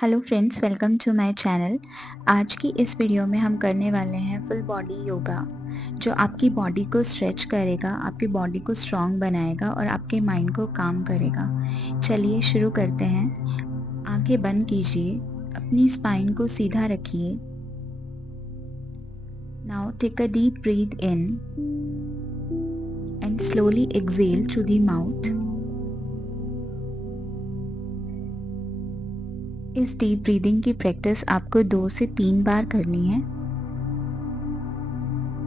Hello friends, welcome to my channel. आज की इस वीडियो में हम करने वाले हैं फुल बॉडी योगा, जो आपकी बॉडी को स्ट्रेच करेगा, आपकी बॉडी को स्ट्रॉन्ग बनाएगा और आपके माइंड को काम करेगा। चलिए शुरू करते हैं। आंखें बंद कीजिए, अपनी स्पाइन को सीधा रखिए। Now take a deep breath in and slowly exhale through the mouth. इस डीप ब्रीदिंग की प्रैक्टिस आपको 2 से 3 बार करनी है।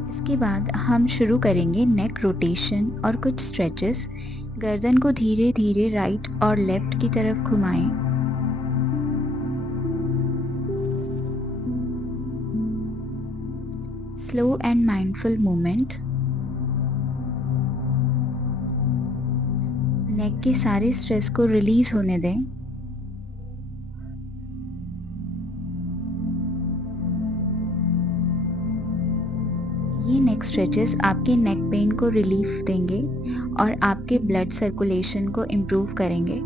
इसके बाद हम शुरू करेंगे नेक रोटेशन और कुछ स्ट्रेचेस। गर्दन को धीरे धीरे राइट और लेफ्ट की तरफ घुमाएं। Slow and mindful movement. Neck के सारे स्ट्रेस को रिलीज होने दें। ये नेक स्ट्रेचेस आपके नेक पेन को रिलीफ देंगे और आपके ब्लड सर्कुलेशन को इम्प्रूव करेंगे।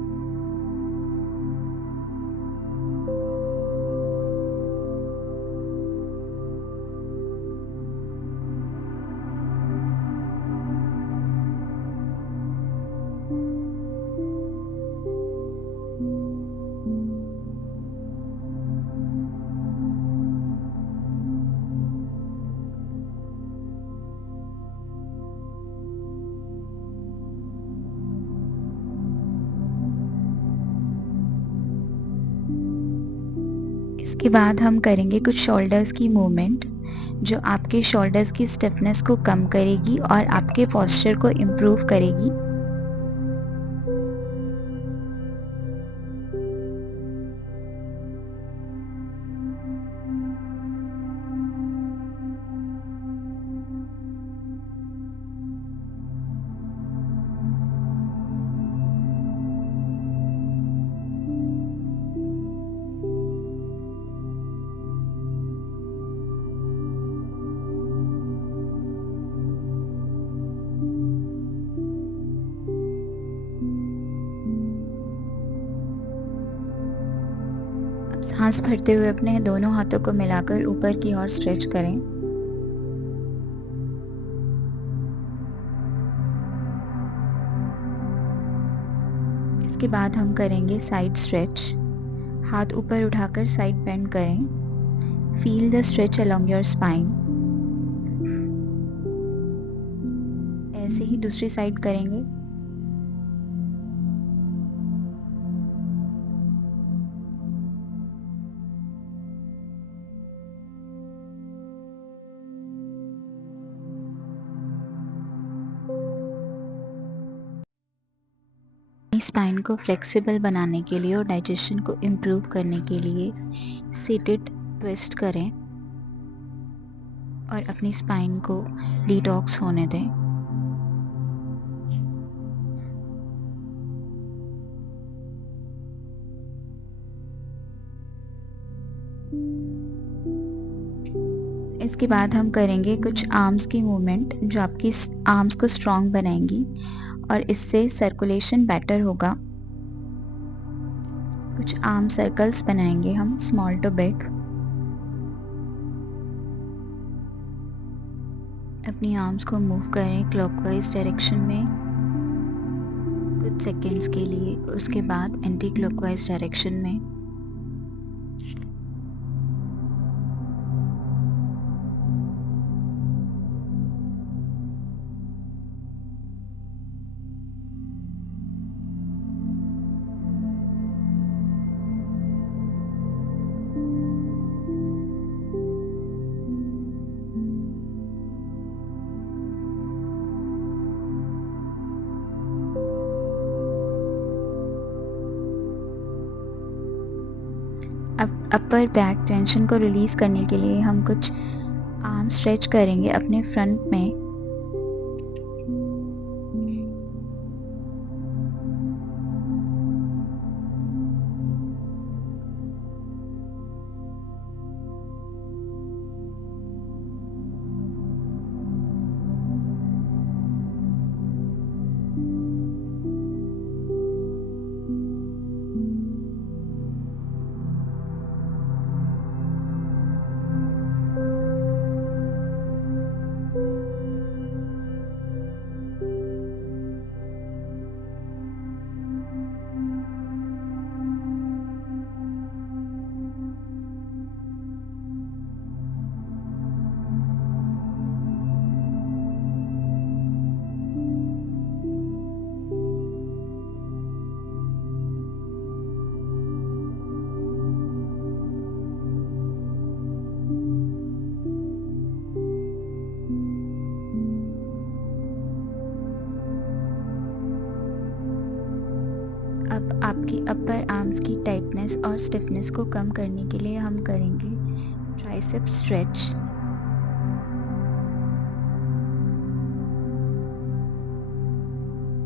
इसके बाद हम करेंगे कुछ शोल्डर्स की मूवमेंट, जो आपके शोल्डर्स की स्टिफनेस को कम करेगी और आपके पोस्चर को इम्प्रूव करेगी। अब सांस भरते हुए अपने दोनों हाथों को मिलाकर ऊपर की ओर स्ट्रेच करें। इसके बाद हम करेंगे साइड स्ट्रेच। हाथ ऊपर उठाकर साइड बेंड करें। Feel the stretch along your spine. ऐसे ही दूसरी साइड करेंगे। स्पाइन को फ्लेक्सिबल बनाने के लिए और डाइजेशन को इम्प्रूव करने के लिए सीटेड ट्विस्ट करें और अपनी स्पाइन को डिटॉक्स होने दें। इसके बाद हम करेंगे कुछ आर्म्स की मूवमेंट, जो आपकी आर्म्स को स्ट्रॉन्ग बनाएंगी और इससे सर्कुलेशन बेटर होगा। कुछ आर्म सर्कल्स बनाएंगे हम, स्मॉल टू बिग। अपनी आर्म्स को मूव करें क्लॉकवाइज डायरेक्शन में कुछ सेकेंड्स के लिए, उसके बाद एंटी क्लॉकवाइज डायरेक्शन में। अब अपर बैक टेंशन को रिलीज करने के लिए हम कुछ आर्म स्ट्रेच करेंगे अपने फ्रंट में। अपर आर्म्स की टाइटनेस और स्टिफनेस को कम करने के लिए हम करेंगे ट्राइसेप स्ट्रेच।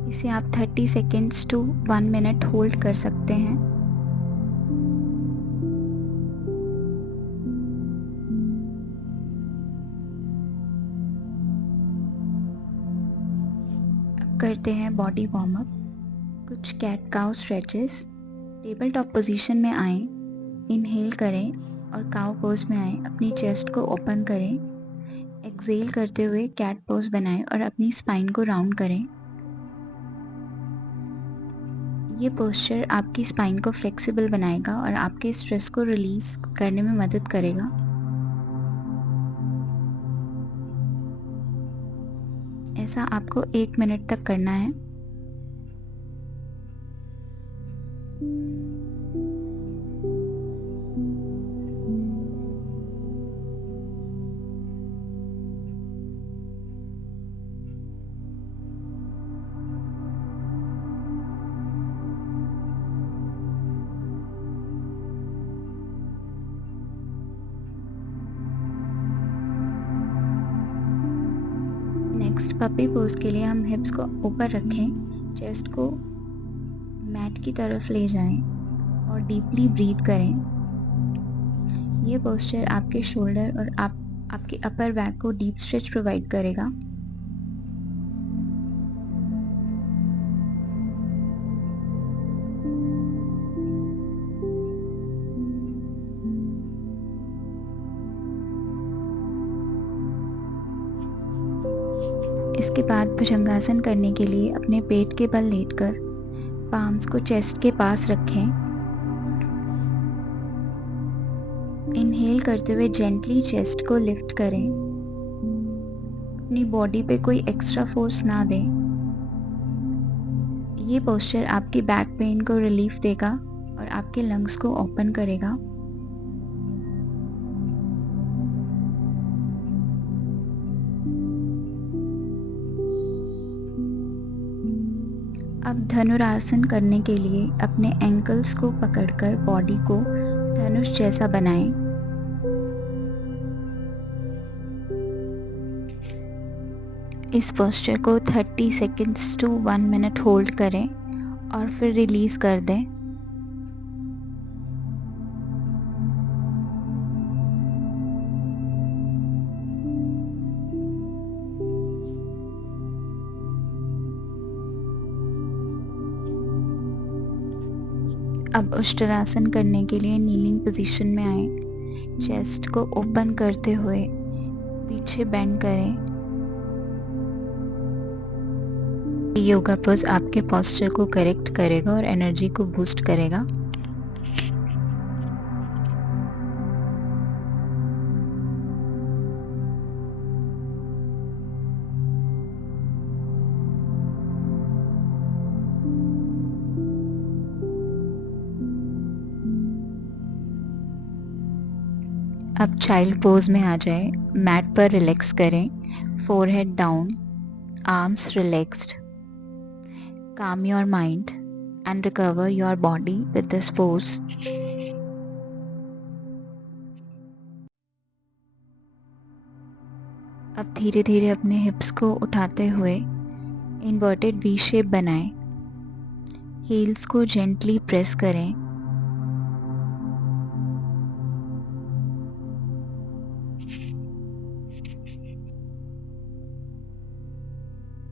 इसे आप 30 सेकेंड्स टू 1 मिनट होल्ड कर सकते हैं। अब करते हैं बॉडी वार्म अप। कुछ cat cow stretches. Table top position में आएं, इनहेल करें और काउ पोज में आएं। अपनी चेस्ट को ओपन करें। एक्सहेल करते हुए कैट पोज बनाएं और अपनी स्पाइन को राउंड करें। ये पोस्चर आपकी स्पाइन को फ्लेक्सिबल बनाएगा और आपके स्ट्रेस को रिलीज करने में मदद करेगा। ऐसा आपको 1 मिनट तक करना है। नेक्स्ट पपी पोज के लिए हम हिप्स को ऊपर रखें, चेस्ट को मैट की तरफ ले जाएं और डीपली ब्रीथ करें। ये पोस्चर आपके शोल्डर और आपके अपर बैक को डीप स्ट्रेच प्रोवाइड करेगा। इसके बाद भुजंगासन करने के लिए अपने पेट के बल लेटकर पाम्स को चेस्ट के पास रखें। इनहेल करते हुए जेंटली चेस्ट को लिफ्ट करें। अपनी बॉडी पे कोई एक्स्ट्रा फोर्स ना दें। ये पोस्चर आपकी बैक पेन को रिलीफ देगा और आपके लंग्स को ओपन करेगा। अब धनुरासन करने के लिए अपने एंकल्स को पकड़कर बॉडी को धनुष जैसा बनाएं। इस पोस्चर को 30 सेकेंड्स टू 1 मिनट होल्ड करें और फिर रिलीज कर दें। अब उष्ट्रासन करने के लिए नीलिंग पोजीशन में आएं। चेस्ट को ओपन करते हुए पीछे बेंड करें। योगा पोज आपके पोस्चर को करेक्ट करेगा और एनर्जी को बूस्ट करेगा। अब चाइल्ड पोज में आ जाए। मैट पर रिलैक्स करें, forehead down, arms relaxed. Calm your mind and recover your body with this pose. अब धीरे धीरे अपने हिप्स को उठाते हुए इन्वर्टेड वी शेप बनाएं। हील्स को जेंटली प्रेस करें।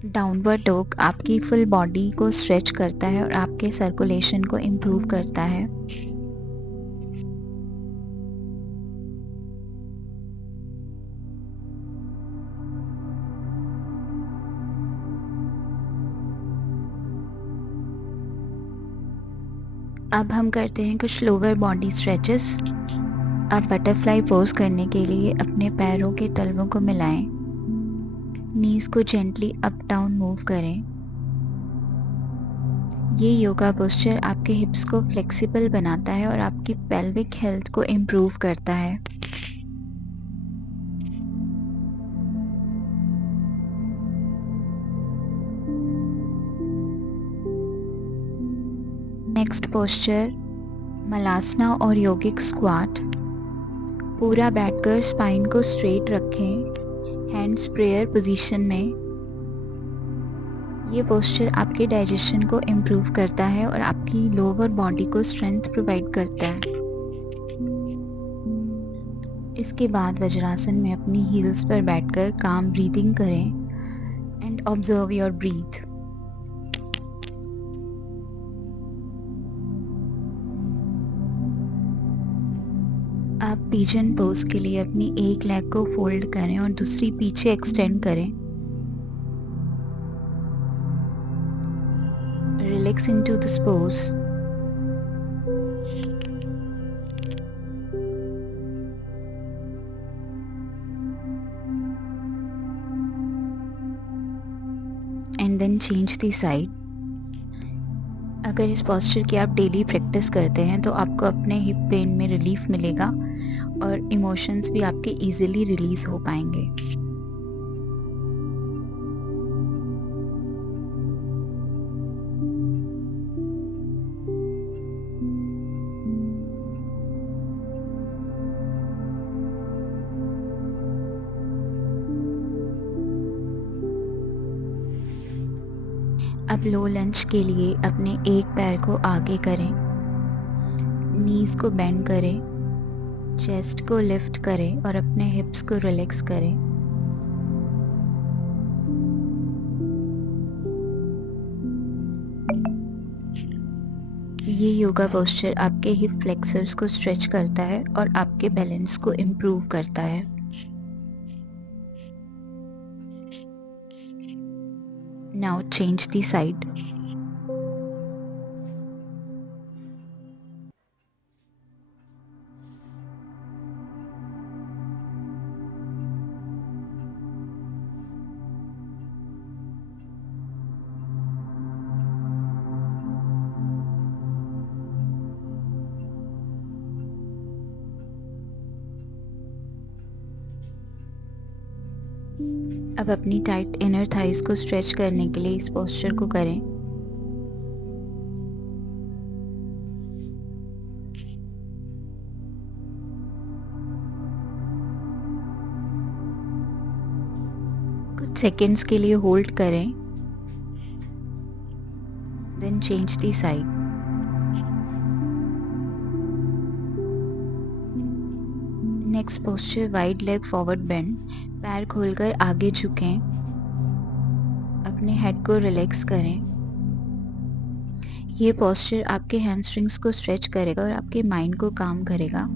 डाउनवर्ड डॉग आपकी फुल बॉडी को स्ट्रेच करता है और आपके सर्कुलेशन को इम्प्रूव करता है। अब हम करते हैं कुछ लोअर बॉडी स्ट्रेचेस। अब बटरफ्लाई पोज करने के लिए अपने पैरों के तलवों को मिलाएं। नीज को जेंटली अप डाउन मूव करें। ये योगा पोस्चर आपके हिप्स को फ्लेक्सिबल बनाता है और आपकी पेल्विक हेल्थ को इम्प्रूव करता है। नेक्स्ट पोस्चर मलासना और योगिक स्क्वाट। पूरा बैठकर स्पाइन को स्ट्रेट रखें, हैंड्स प्रेयर पोजीशन में। ये पोस्चर आपके डाइजेशन को इम्प्रूव करता है और आपकी लोअर बॉडी को स्ट्रेंथ प्रोवाइड करता है। इसके बाद वज्रासन में अपनी हील्स पर बैठकर काम ब्रीदिंग करें एंड ऑब्जर्व योर ब्रीथ। आप पिजन पोज के लिए अपनी एक लेग को फोल्ड करें और दूसरी पीछे एक्सटेंड करें। Relax into this pose. And then change the side. अगर इस पोस्चर की आप डेली प्रैक्टिस करते हैं तो आपको अपने हिप पेन में रिलीफ मिलेगा और इमोशंस भी आपके इजीली रिलीज हो पाएंगे। अब लो लंज के लिए अपने एक पैर को आगे करें, नीज को बेंड करें, चेस्ट को लिफ्ट करें और अपने हिप्स को रिलैक्स करें। ये योगा पोस्चर आपके हिप फ्लेक्सर्स को स्ट्रेच करता है और आपके बैलेंस को इम्प्रूव करता है। Now change the side. अब अपनी टाइट इनर थाइज को स्ट्रेच करने के लिए इस पोस्चर को करें। कुछ सेकंड्स के लिए होल्ड करें, then change the side. Next posture wide leg forward bend. पैर खोलकर आगे झुकें, अपने हेड को रिलैक्स करें। ये पोस्चर आपके हैमस्ट्रिंग्स को स्ट्रेच करेगा और आपके माइंड को काम करेगा।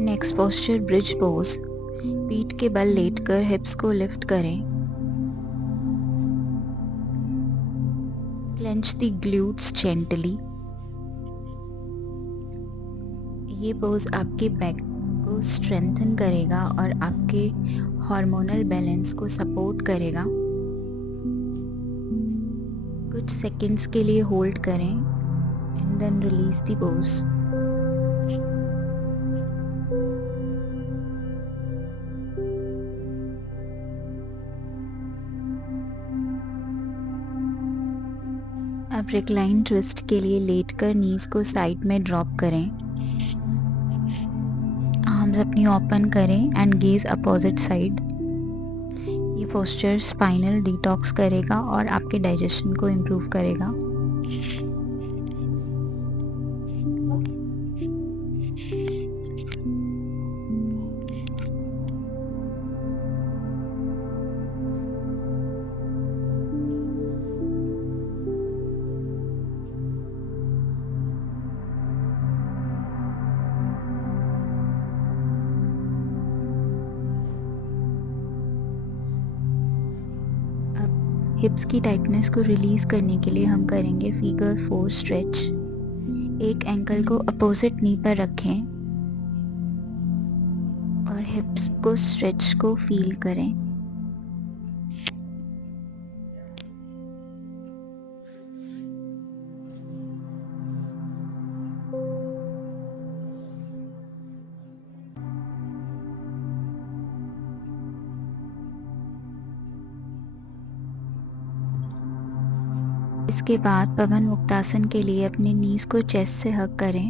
Next posture bridge pose. पीठ के बल लेटकर हिप्स को लिफ्ट करें। Clench the glutes gently. ये पोज आपके बैक को स्ट्रेंथन करेगा और आपके हार्मोनल बैलेंस को सपोर्ट करेगा। कुछ सेकंड्स के लिए होल्ड करें and then release the pose. अब रिक्लाइन ट्विस्ट के लिए लेटकर नीज को साइड में ड्रॉप करें। आर्म्स अपनी ओपन करें एंड गेज अपोजिट साइड। ये पोस्चर स्पाइनल डिटॉक्स करेगा और आपके डाइजेशन को इम्प्रूव करेगा। हिप्स की टाइटनेस को रिलीज करने के लिए हम करेंगे फिगर 4 स्ट्रेच। एक एंकल को अपोजिट नी पर रखें और हिप्स को स्ट्रेच को फील करें। इसके बाद पवन मुक्तासन के लिए अपने नीज को चेस्ट से हग करें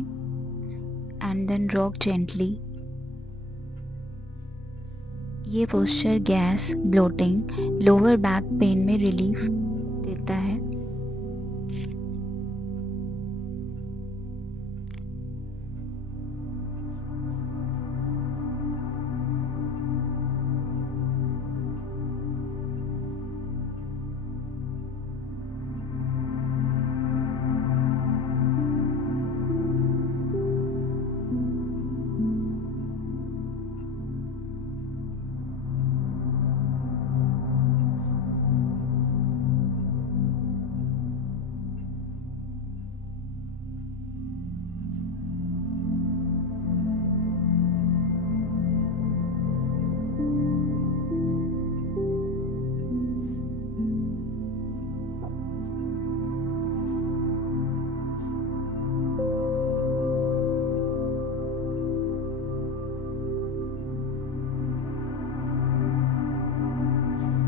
एंड देन रॉक जेंटली। ये posture gas, bloating, lower back pain में रिलीफ देता है।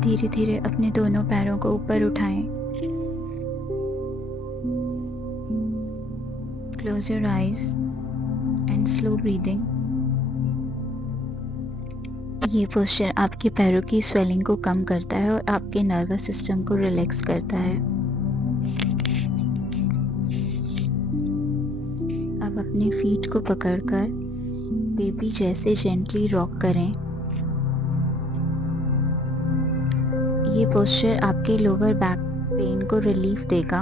धीरे धीरे अपने दोनों पैरों को ऊपर उठाएं। Close your eyes and slow breathing. ये पोस्चर आपके पैरों की स्वेलिंग को कम करता है और आपके नर्वस सिस्टम को रिलैक्स करता है। अब अपने फीट को पकड़कर बेबी जैसे जेंटली रॉक करें। ये पोस्चर आपके लोअर बैक पेन को रिलीफ देगा।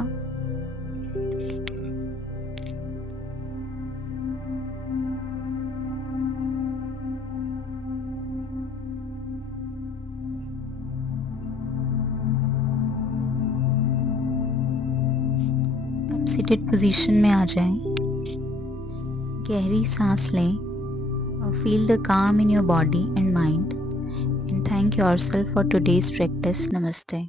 अब सीटेड पोजीशन में आ जाएं। गहरी सांस लें और feel the calm in your body and mind, and thank yourself for today's practice. Namaste.